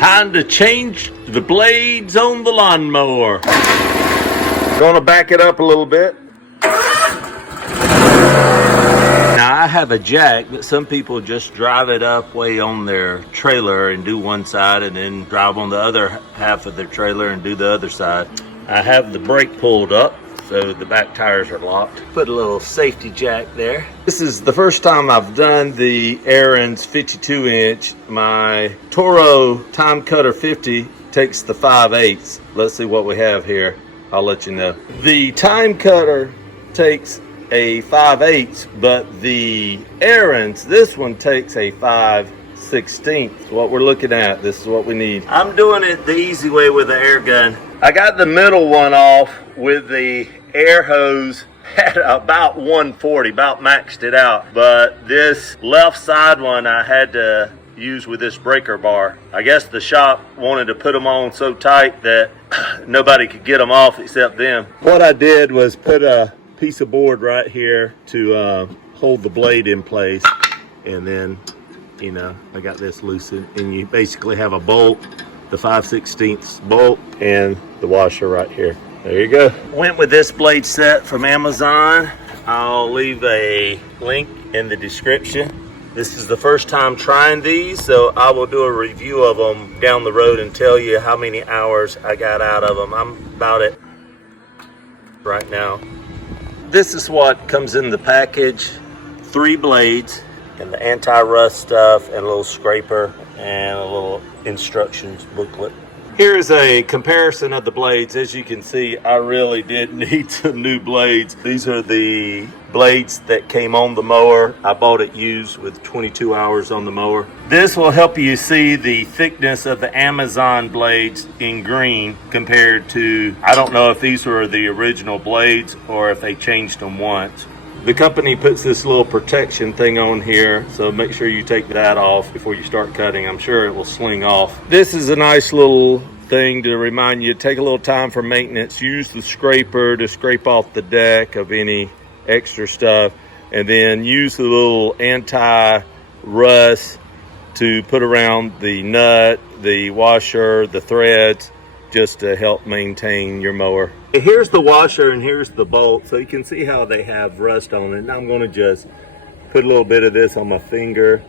Time to change the blades on the lawnmower. Gonna back it up a little bit. Now I have a jack, but some people just drive it up way on their trailer and do one side and then drive on the other half of their trailer and do the other side. I have the brake pulled up, so the back tires are locked. Put a little safety jack there. This is the first time I've done the Ariens 52-inch. My Toro Time Cutter 50 takes the 5/8. Let's see what we have here. I'll let you know. The Time Cutter takes a 5/8, but the Ariens, this one takes a 5/16. What we're looking at, this is what we need. I'm doing it the easy way with the air gun. I got the middle one off with the air hose at about 140, about maxed it out. But this left side one I had to use with this breaker bar. I guess the shop wanted to put them on so tight that nobody could get them off except them. What I did was put a piece of board right here to hold the blade in place, and then, you know, I got this loosened, and you basically have a bolt, the 5/16 bolt, and the washer right here. There you go. Went with this blade set from Amazon. I'll leave a link in the description. This is the first time trying these, so I will do a review of them down the road and tell you how many hours I got out of them. I'm about it right now. This is what comes in the package. 3 blades and the anti-rust stuff and a little scraper and a little instructions booklet. Here's a comparison of the blades. As you can see, I really did need some new blades. These are the blades that came on the mower. I bought it used with 22 hours on the mower. This will help you see the thickness of the Amazon blades in green compared to, I don't know if these were the original blades or if they changed them once. The company puts this little protection thing on here, so make sure you take that off before you start cutting. I'm sure it will sling off. This is a nice little thing to remind you, take a little time for maintenance. Use the scraper to scrape off the deck of any extra stuff, and then use the little anti-rust to put around the nut, the washer, the threads, just to help maintain your mower. Here's the washer and here's the bolt, so you can see how they have rust on it. Now I'm going to just put a little bit of this on my finger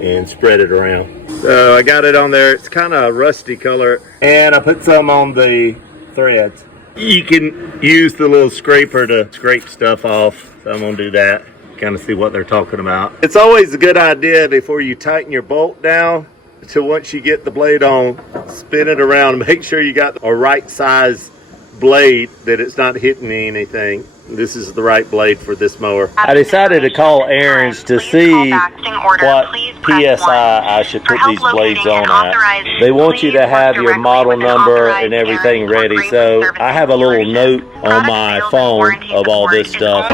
and spread it around. So I got it on there. It's kind of a rusty color, and I put some on the threads. You can use the little scraper to scrape stuff off, so I'm going to do that, kind of see what they're talking about. It's always a good idea before you tighten your bolt down to, once you get the blade on, spin it around and make sure you got a right size blade, that it's not hitting anything. This is the right blade for this mower. I decided to call Ariens to see what PSI I should put these blades on at. They want you to have your model number and everything ready, so I have a little note on my phone of all this stuff.